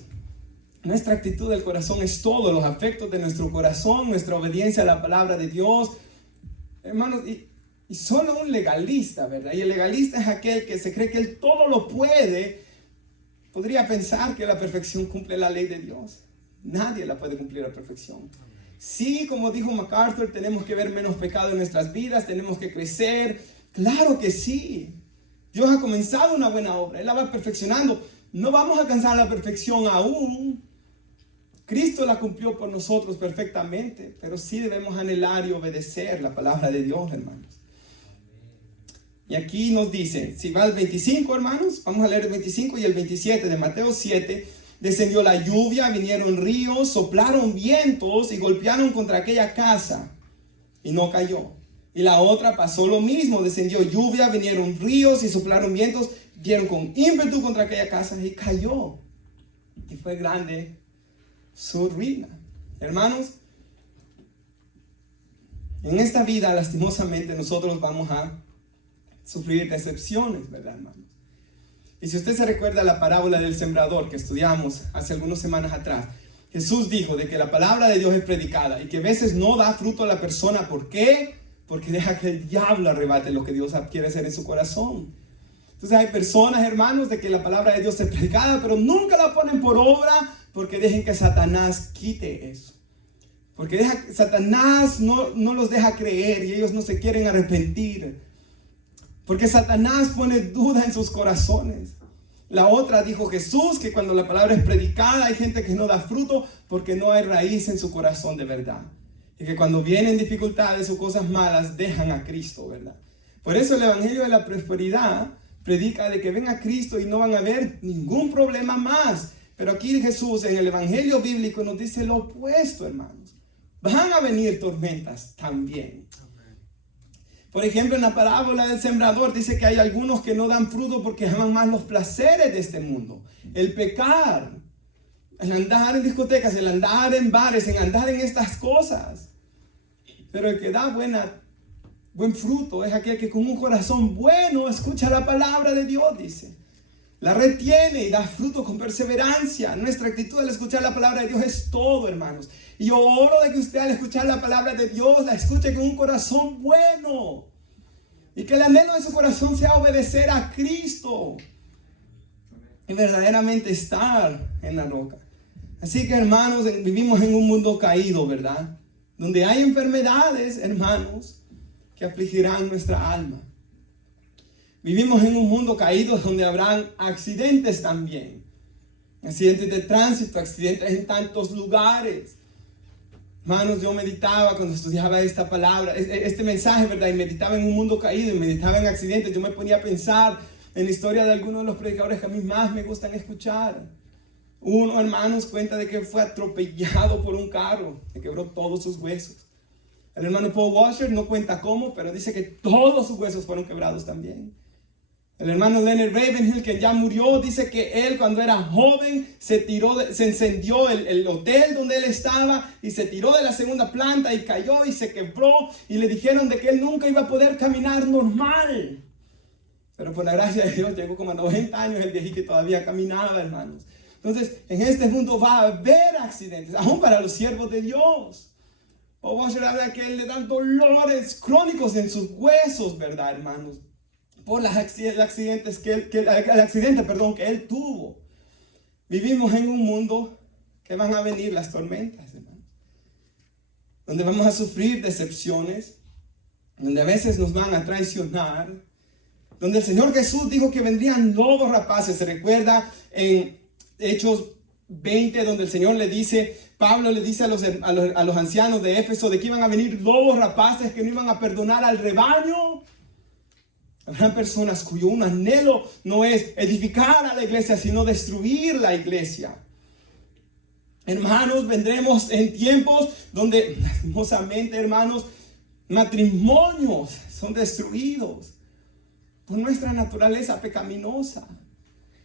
nuestra actitud del corazón es todo, los afectos de nuestro corazón, nuestra obediencia a la palabra de Dios. Hermanos, y solo un legalista, ¿verdad? Y el legalista es aquel que se cree que él todo lo puede. Podría pensar que la perfección cumple la ley de Dios. Nadie la puede cumplir a perfección. Sí, como dijo MacArthur, tenemos que ver menos pecado en nuestras vidas, tenemos que crecer. Claro que sí. Dios ha comenzado una buena obra, Él la va perfeccionando. No vamos a alcanzar la perfección aún. Cristo la cumplió por nosotros perfectamente, pero sí debemos anhelar y obedecer la palabra de Dios, hermanos. Y aquí nos dice, si va al 25, hermanos, vamos a leer el 25 y el 27 de Mateo 7. descendió la lluvia, vinieron ríos, soplaron vientos y golpearon contra aquella casa y no cayó. Y la otra pasó lo mismo, descendió lluvia, vinieron ríos y soplaron vientos, dieron con ímpetu contra aquella casa y cayó. Y fue grande su ruina. Hermanos, en esta vida lastimosamente nosotros vamos a sufrir decepciones, ¿verdad, hermanos? Y si usted se recuerda la parábola del sembrador que estudiamos hace algunas semanas atrás, Jesús dijo de que la palabra de Dios es predicada y que a veces no da fruto a la persona. ¿Por qué? Porque deja que el diablo arrebate lo que Dios quiere hacer en su corazón. Entonces hay personas, hermanos, de que la palabra de Dios es predicada, pero nunca la ponen por obra porque dejen que Satanás quite eso. Porque Satanás no los deja creer y ellos no se quieren arrepentir. Porque Satanás pone duda en sus corazones. La otra dijo Jesús, que cuando la palabra es predicada hay gente que no da fruto porque no hay raíz en su corazón de verdad. Y que cuando vienen dificultades o cosas malas dejan a Cristo, ¿verdad? Por eso el evangelio de la prosperidad predica de que ven a Cristo y no van a haber ningún problema más. Pero aquí Jesús en el evangelio bíblico nos dice lo opuesto, hermanos. Van a venir tormentas también. Por ejemplo, en la parábola del sembrador dice que hay algunos que no dan fruto porque aman más los placeres de este mundo. El pecar, el andar en discotecas, el andar en bares, el andar en estas cosas. Pero el que da buen fruto es aquel que con un corazón bueno escucha la palabra de Dios, dice. La retiene y da fruto con perseverancia. Nuestra actitud al escuchar la palabra de Dios es todo, hermanos. Y yo oro de que usted al escuchar la palabra de Dios la escuche con un corazón bueno. Y que el anhelo de su corazón sea obedecer a Cristo. Y verdaderamente estar en la roca. Así que, hermanos, vivimos en un mundo caído, ¿verdad? Donde hay enfermedades, hermanos, que afligirán nuestra alma. Vivimos en un mundo caído donde habrán accidentes también. Accidentes de tránsito, accidentes en tantos lugares. Hermanos, yo meditaba cuando estudiaba esta palabra, este mensaje, ¿verdad? Y meditaba en un mundo caído y meditaba en accidentes. Yo me ponía a pensar en la historia de algunos de los predicadores que a mí más me gustan escuchar. Uno, hermanos, cuenta de que fue atropellado por un carro, que quebró todos sus huesos. El hermano Paul Washer no cuenta cómo, pero dice que todos sus huesos fueron quebrados también. El hermano Leonard Ravenhill, que ya murió, dice que él cuando era joven se encendió el hotel donde él estaba y se tiró de la segunda planta y cayó y se quebró y le dijeron de que él nunca iba a poder caminar normal. Pero por la gracia de Dios llegó como a 90 años el viejito y todavía caminaba, hermanos. Entonces, en este mundo va a haber accidentes, aún para los siervos de Dios. Paul Washer habla que él le dan dolores crónicos en sus huesos, ¿verdad, hermanos? Por los accidentes que él tuvo. Vivimos en un mundo que van a venir las tormentas, hermanos. Donde vamos a sufrir decepciones, donde a veces nos van a traicionar, donde el Señor Jesús dijo que vendrían lobos rapaces. Se recuerda en Hechos 20, donde el Señor le dice, Pablo le dice a los ancianos de Éfeso de que iban a venir lobos rapaces que no iban a perdonar al rebaño. Habrán personas cuyo un anhelo no es edificar a la iglesia, sino destruir la iglesia. Hermanos, vendremos en tiempos donde, lastimosamente, hermanos, matrimonios son destruidos por nuestra naturaleza pecaminosa.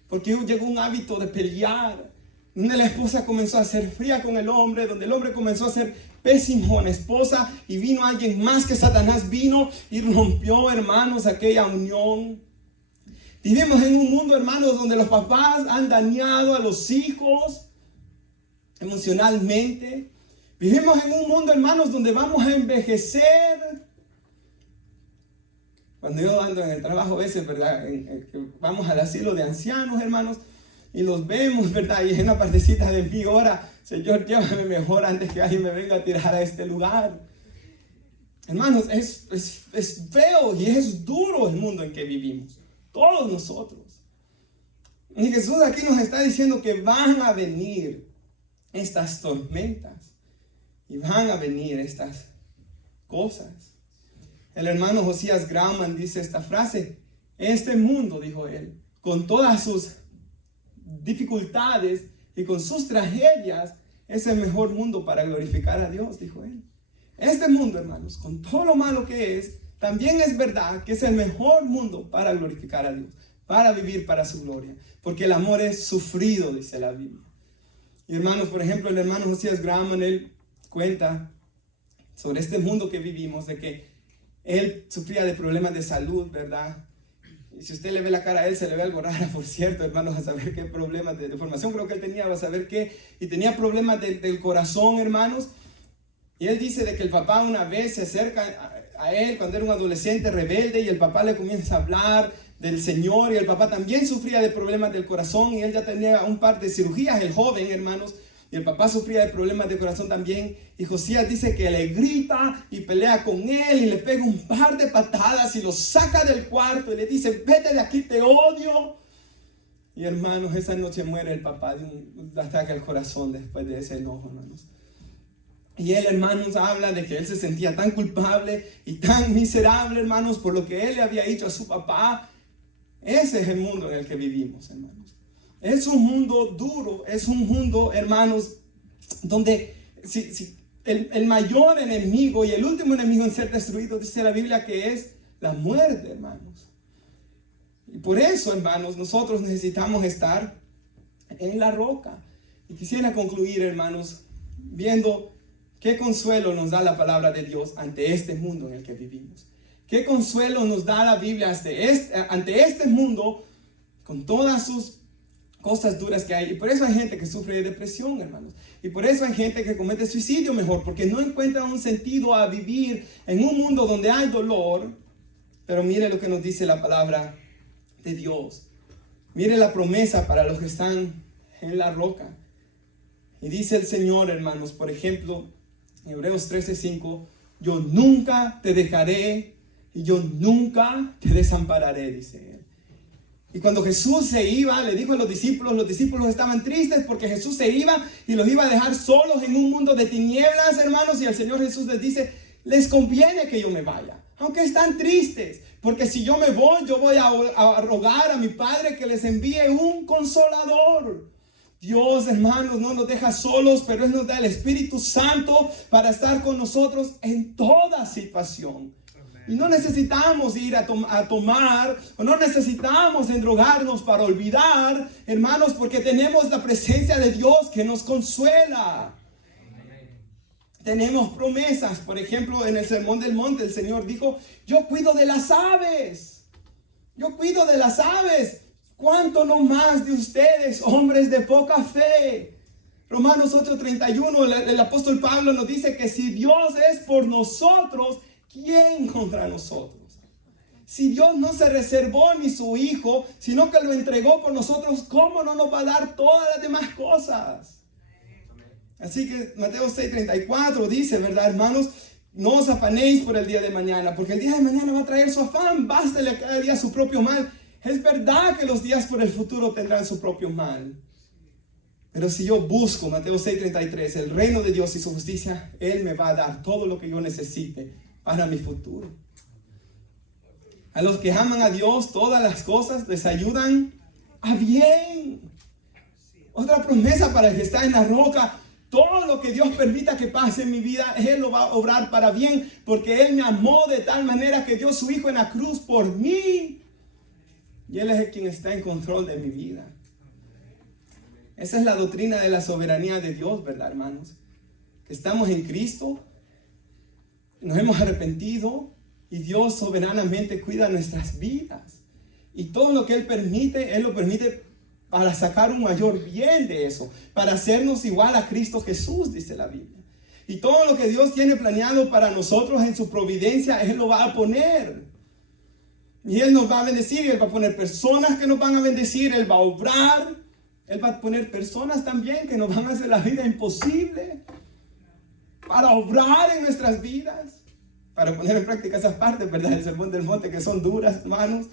Porque llegó un hábito de pelear, donde la esposa comenzó a ser fría con el hombre, donde el hombre comenzó a ser pésimo con la esposa y vino alguien más que Satanás vino y rompió, hermanos, aquella unión. Vivimos en un mundo, hermanos, donde los papás han dañado a los hijos emocionalmente. Vivimos en un mundo, hermanos, donde vamos a envejecer. Cuando yo ando en el trabajo a veces, ¿verdad? Vamos al asilo de ancianos, hermanos, y los vemos, ¿verdad? Y en una partecita de mí ora, Señor, llévame mejor antes que alguien me venga a tirar a este lugar. Hermanos, es feo y es duro el mundo en que vivimos. Todos nosotros. Y Jesús aquí nos está diciendo que van a venir estas tormentas. Y van a venir estas cosas. El hermano Josías Grauman dice esta frase. Este mundo, dijo él, con todas sus dificultades, y con sus tragedias es el mejor mundo para glorificar a Dios, dijo él. Este mundo, hermanos, con todo lo malo que es, también es verdad que es el mejor mundo para glorificar a Dios, para vivir para su gloria, porque el amor es sufrido, dice la Biblia. Y hermanos, por ejemplo, el hermano Josías Graham, él cuenta sobre este mundo que vivimos, de que él sufría de problemas de salud, ¿verdad? Y si usted le ve la cara a él, se le ve algo rara, por cierto, hermanos, a saber qué problemas de formación creo que él tenía, a saber qué, y tenía problemas del corazón, hermanos. Y él dice de que el papá una vez se acerca a él cuando era un adolescente rebelde, y el papá le comienza a hablar del Señor, y el papá también sufría de problemas del corazón, y él ya tenía un par de cirugías, el joven, hermanos, y el papá sufría de problemas de corazón también. Y Josías dice que le grita y pelea con él y le pega un par de patadas y lo saca del cuarto y le dice: vete de aquí, te odio. Y hermanos, esa noche muere el papá de un ataque al corazón después de ese enojo, hermanos. Y él, hermanos, habla de que él se sentía tan culpable y tan miserable, hermanos, por lo que él le había dicho a su papá. Ese es el mundo en el que vivimos, hermanos. Es un mundo duro, es un mundo, hermanos, donde el mayor enemigo y el último enemigo en ser destruido, dice la Biblia, que es la muerte, hermanos. Y por eso, hermanos, nosotros necesitamos estar en la roca. Y quisiera concluir, hermanos, viendo qué consuelo nos da la palabra de Dios ante este mundo en el que vivimos. Qué consuelo nos da la Biblia ante este mundo con todas sus cosas duras que hay. Y por eso hay gente que sufre de depresión, hermanos. Y por eso hay gente que comete suicidio mejor, porque no encuentra un sentido a vivir en un mundo donde hay dolor. Pero mire lo que nos dice la palabra de Dios. Mire la promesa para los que están en la roca. Y dice el Señor, hermanos, por ejemplo, en Hebreos 13:5, yo nunca te dejaré y yo nunca te desampararé, dice él. Y cuando Jesús se iba, le dijo a los discípulos estaban tristes porque Jesús se iba y los iba a dejar solos en un mundo de tinieblas, hermanos. Y el Señor Jesús les dice: les conviene que yo me vaya, aunque están tristes, porque si yo me voy, yo voy a rogar a mi Padre que les envíe un consolador. Dios, hermanos, no nos deja solos, pero Él nos da el Espíritu Santo para estar con nosotros en toda situación. Y no necesitamos ir a tomar, o no necesitamos endrogarnos para olvidar, hermanos, porque tenemos la presencia de Dios que nos consuela. Tenemos promesas. Por ejemplo, en el Sermón del Monte, el Señor dijo: yo cuido de las aves. Yo cuido de las aves. ¿Cuánto no más de ustedes, hombres de poca fe? Romanos 8:31, el apóstol Pablo nos dice que si Dios es por nosotros, ¿quién contra nosotros? Si Dios no se reservó ni su Hijo, sino que lo entregó por nosotros, ¿cómo no nos va a dar todas las demás cosas? Así que Mateo 6:34 dice, ¿verdad, hermanos? No os afanéis por el día de mañana, porque el día de mañana va a traer su afán. Bástele a cada día su propio mal. Es verdad que los días por el futuro tendrán su propio mal. Pero si yo busco, Mateo 6:33, el reino de Dios y su justicia, Él me va a dar todo lo que yo necesite para mi futuro. A los que aman a Dios, todas las cosas les ayudan a bien. Otra promesa para el que está en la roca: todo lo que Dios permita que pase en mi vida, Él lo va a obrar para bien, porque Él me amó de tal manera que dio su Hijo en la cruz por mí. Y Él es el quien está en control de mi vida. Esa es la doctrina de la soberanía de Dios, ¿verdad, hermanos? Que estamos en Cristo, nos hemos arrepentido y Dios soberanamente cuida nuestras vidas. Y todo lo que Él permite, Él lo permite para sacar un mayor bien de eso, para hacernos igual a Cristo Jesús, dice la Biblia. Y todo lo que Dios tiene planeado para nosotros en su providencia, Él lo va a poner. Y Él nos va a bendecir, y Él va a poner personas que nos van a bendecir, Él va a obrar, Él va a poner personas también que nos van a hacer la vida imposible, para obrar en nuestras vidas, para poner en práctica esas partes, ¿verdad?, del Sermón del Monte que son duras, hermanos.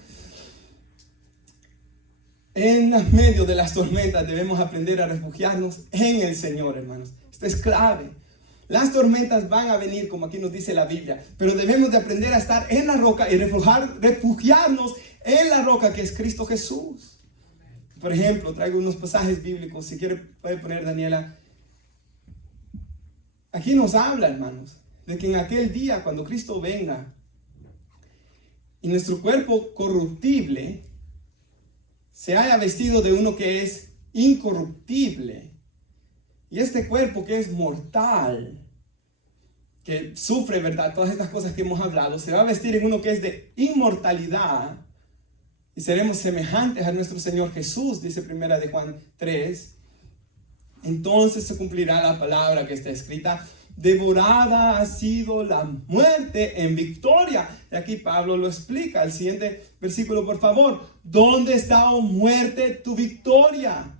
En medio de las tormentas debemos aprender a refugiarnos en el Señor, hermanos. Esto es clave. Las tormentas van a venir, como aquí nos dice la Biblia, pero debemos de aprender a estar en la roca y refugiarnos en la roca que es Cristo Jesús. Por ejemplo, traigo unos pasajes bíblicos, si quiere puede poner Daniela. Aquí nos habla, hermanos, de que en aquel día, cuando Cristo venga, y nuestro cuerpo corruptible se haya vestido de uno que es incorruptible, y este cuerpo que es mortal, que sufre, ¿verdad?, todas estas cosas que hemos hablado, se va a vestir en uno que es de inmortalidad, y seremos semejantes a nuestro Señor Jesús, dice 1 de Juan 3. Entonces se cumplirá la palabra que está escrita: devorada ha sido la muerte en victoria. Y aquí Pablo lo explica. El siguiente versículo, por favor. ¿Dónde está, oh muerte, tu victoria?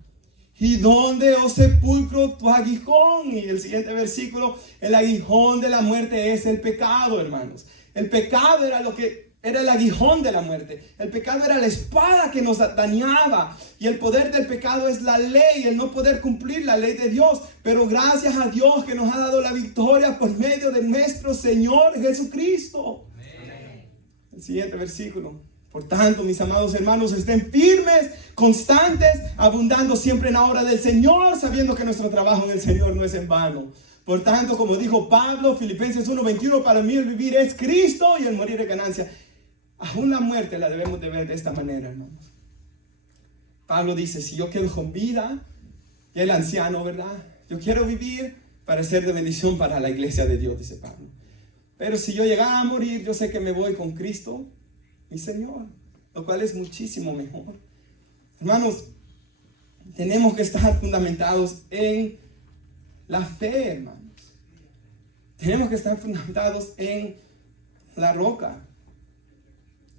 ¿Y dónde, oh sepulcro, tu aguijón? Y el siguiente versículo: el aguijón de la muerte es el pecado, hermanos. El pecado era el aguijón de la muerte. El pecado era la espada que nos dañaba. Y el poder del pecado es la ley, el no poder cumplir la ley de Dios. Pero gracias a Dios que nos ha dado la victoria por medio de nuestro Señor Jesucristo. Amén. El siguiente versículo: por tanto, mis amados hermanos, estén firmes, constantes, abundando siempre en la obra del Señor, sabiendo que nuestro trabajo en el Señor no es en vano. Por tanto, como dijo Pablo, Filipenses 1:21, para mí el vivir es Cristo y el morir es ganancia. Aún la muerte la debemos de ver de esta manera, hermanos. Pablo dice: si yo quedo con vida, y el anciano, ¿verdad?, yo quiero vivir para ser de bendición para la iglesia de Dios, dice Pablo. Pero si yo llegara a morir, yo sé que me voy con Cristo, mi Señor, lo cual es muchísimo mejor. Hermanos, tenemos que estar fundamentados en la fe, hermanos. Tenemos que estar fundamentados en la roca.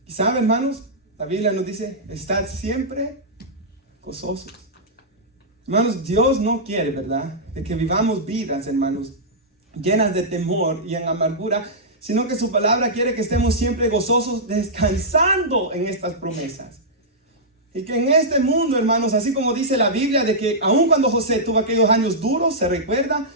Y saben, hermanos, la Biblia nos dice: estad siempre gozosos. Hermanos, Dios no quiere, ¿verdad?, de que vivamos vidas, hermanos, llenas de temor y en amargura, sino que su palabra quiere que estemos siempre gozosos, descansando en estas promesas. Y que en este mundo, hermanos, así como dice la Biblia, de que aun cuando José tuvo aquellos años duros, se recuerda,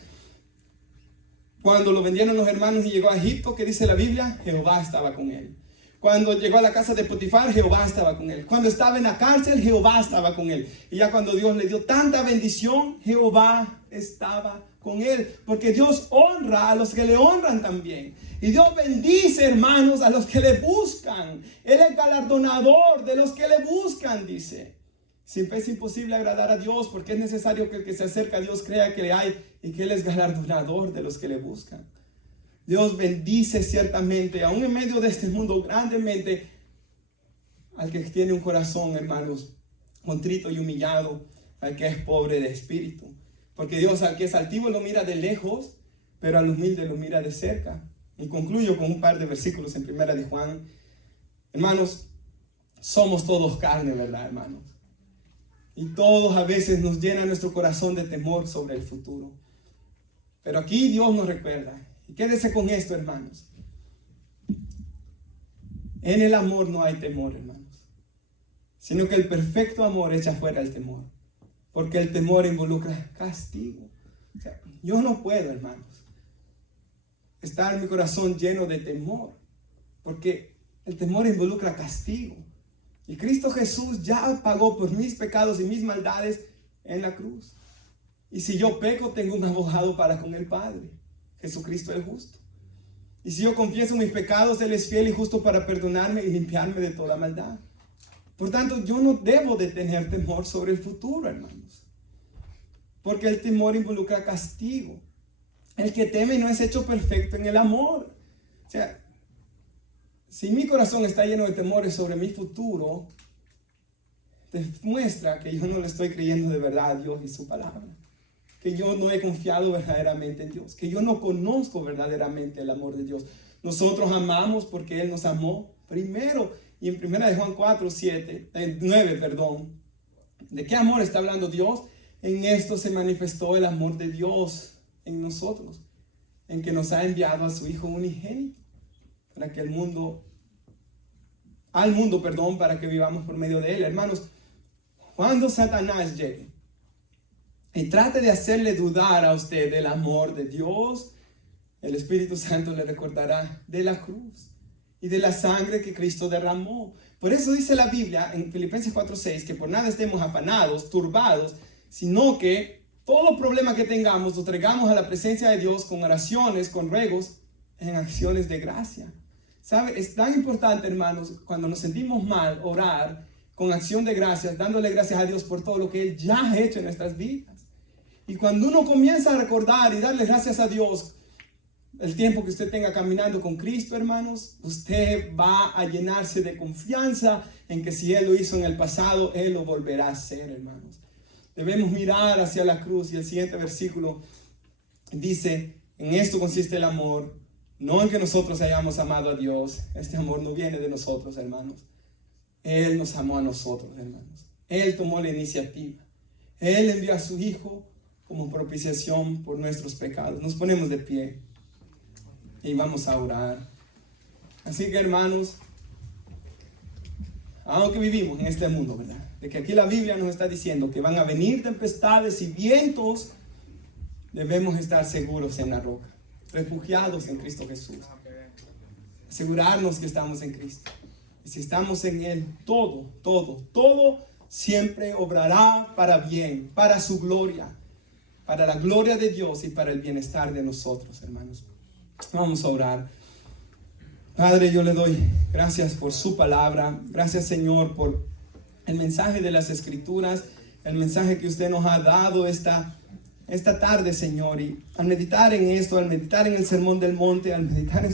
cuando lo vendieron los hermanos y llegó a Egipto, que dice la Biblia, Jehová estaba con él. Cuando llegó a la casa de Potifar, Jehová estaba con él. Cuando estaba en la cárcel, Jehová estaba con él. Y ya cuando Dios le dio tanta bendición, Jehová estaba con él. Porque Dios honra a los que le honran también. Y Dios bendice, hermanos, a los que le buscan. Él es galardonador de los que le buscan, dice. Sin fe es imposible agradar a Dios, porque es necesario que el que se acerca a Dios crea que le hay y que Él es galardonador de los que le buscan. Dios bendice ciertamente, aún en medio de este mundo, grandemente al que tiene un corazón, hermanos, contrito y humillado, al que es pobre de espíritu. Porque Dios al que es altivo lo mira de lejos, pero al humilde lo mira de cerca. Y concluyo con un par de versículos en 1 de Juan. Hermanos, somos todos carne, ¿verdad, hermanos? Y todos a veces nos llena nuestro corazón de temor sobre el futuro. Pero aquí Dios nos recuerda. Y quédese con esto, hermanos. En el amor no hay temor, hermanos. Sino que el perfecto amor echa fuera el temor. Porque el temor involucra castigo. O sea, yo no puedo, hermanos, estar mi corazón lleno de temor. Porque el temor involucra castigo. Y Cristo Jesús ya pagó por mis pecados y mis maldades en la cruz. Y si yo peco, tengo un abogado para con el Padre, Jesucristo el justo. Y si yo confieso mis pecados, Él es fiel y justo para perdonarme y limpiarme de toda maldad. Por tanto, yo no debo de tener temor sobre el futuro, hermanos. Porque el temor involucra castigo. El que teme no es hecho perfecto en el amor. O sea, si mi corazón está lleno de temores sobre mi futuro, demuestra que yo no le estoy creyendo de verdad a Dios y su palabra. Que yo no he confiado verdaderamente en Dios. Que yo no conozco verdaderamente el amor de Dios. Nosotros amamos porque Él nos amó primero. Y en 1 de Juan 9, ¿de qué amor está hablando Dios? En esto se manifestó el amor de Dios en nosotros. En que nos ha enviado a su Hijo unigénito. Para que para que vivamos por medio de Él. Hermanos, cuando Satanás llegue y trate de hacerle dudar a usted del amor de Dios, el Espíritu Santo le recordará de la cruz y de la sangre que Cristo derramó. Por eso dice la Biblia en Filipenses 4:6 que por nada estemos afanados, turbados, sino que todo problema que tengamos lo traigamos a la presencia de Dios con oraciones, con ruegos, en acciones de gracia. ¿Sabe? Es tan importante, hermanos, cuando nos sentimos mal, orar con acción de gracias, dándole gracias a Dios por todo lo que Él ya ha hecho en nuestras vidas. Y cuando uno comienza a recordar y darle gracias a Dios el tiempo que usted tenga caminando con Cristo, hermanos, usted va a llenarse de confianza en que si Él lo hizo en el pasado, Él lo volverá a hacer, hermanos. Debemos mirar hacia la cruz, y el siguiente versículo dice: en esto consiste el amor, no en que nosotros hayamos amado a Dios. Este amor no viene de nosotros, hermanos. Él nos amó a nosotros, hermanos. Él tomó la iniciativa. Él envió a su Hijo como propiciación por nuestros pecados. Nos ponemos de pie y vamos a orar. Así que, hermanos, aunque vivimos en este mundo, ¿verdad? De que aquí la Biblia nos está diciendo que van a venir tempestades y vientos, debemos estar seguros en la roca, refugiados en Cristo Jesús. Asegurarnos que estamos en Cristo. Y si estamos en Él, todo siempre obrará para bien, para su gloria, para la gloria de Dios y para el bienestar de nosotros, hermanos. Vamos a orar. Padre, yo le doy gracias por su palabra. Gracias, Señor, por el mensaje de las Escrituras, el mensaje que usted nos ha dado esta tarde, Señor. Y al meditar en esto, al meditar en el Sermón del Monte, al meditar en